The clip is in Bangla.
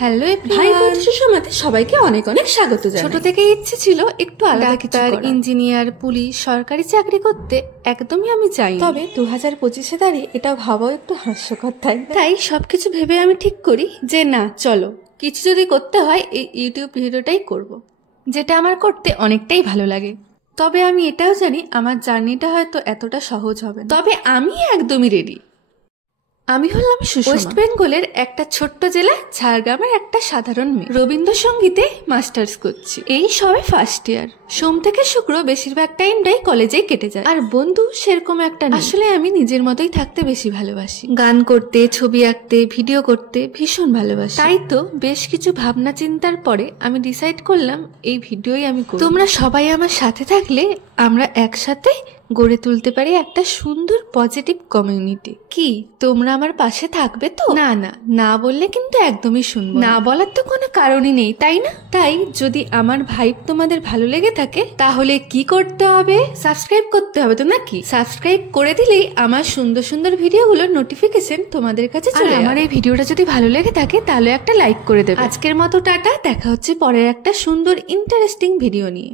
হ্যালো ভাই সুষমাতে সবাইকে অনেক অনেক স্বাগত জানাই। ছোট থেকে ইচ্ছে ছিল একটু আলাদা কিছু করার। ইঞ্জিনিয়ার, পুলিশ, সরকারি চাকরি করতে একদমই আমি চাই। তবে 2025-এ দাঁড়িয়ে এটা ভাবাও একটু হাস্যকর, তাই সবকিছু ভেবে আমি ঠিক করি যে না, চলো কিছু যদি করতে হয় এই ইউটিউব ভিডিওটাই করব, যেটা আমার করতে অনেকটাই ভালো লাগে। তবে আমি এটাও জানি আমার জার্নিটা হয়তো এতটা সহজ হবে না, তবে আমি একদমই রেডি। আমি হলাম ওয়েস্ট বেঙ্গলের একটা ছোট্ট জেলা ঝাড়গ্রামের একটা সাধারণ মেয়ে। রবীন্দ্রসঙ্গীতে মাস্টার্স করছি, এই সবে ফার্স্ট ইয়ার। সোম থেকে শুক্র বেশিরভাগ টাইমটাই কলেজেই কেটে যায়, আর বন্ধু সেরকম একটা নেই। আসলে আমি নিজের মতোই থাকতে বেশি ভালোবাসি, গান করতে, ছবি আঁকতে, ভিডিও করতে ভীষণ ভালোবাসি। তাই তো বেশ কিছু ভাবনা চিন্তার পরে আমি ডিসাইড করলাম এই ভিডিওই আমি করব। তোমরা সবাই আমার সাথে থাকলে আমরা একসাথে গড়ে তুলতে পারি একটা সুন্দর পজিটিভ কমিউনিটি। কি তোমরা আমার পাশে থাকবে তো? না না, না বললে কিন্তু একদমই শুনবো না। বলার তো কোনো কারণই নেই, তাই না? তাই যদি আমার ভাইব তোমাদের ভালো লেগে থাকে তাহলে কি করতে হবে? সাবস্ক্রাইব করতে হবে তো নাকি? সাবস্ক্রাইব করে দিলেই আমার সুন্দর সুন্দর ভিডিওগুলোর নোটিফিকেশন তোমাদের কাছে চলে যাবে। আমার এই ভিডিওটা যদি ভালো লেগে থাকে তাহলে একটা লাইক করে দেবে। আজকের মতো টাটা, দেখা হচ্ছে পরের একটা সুন্দর ইন্টারেস্টিং ভিডিও নিয়ে।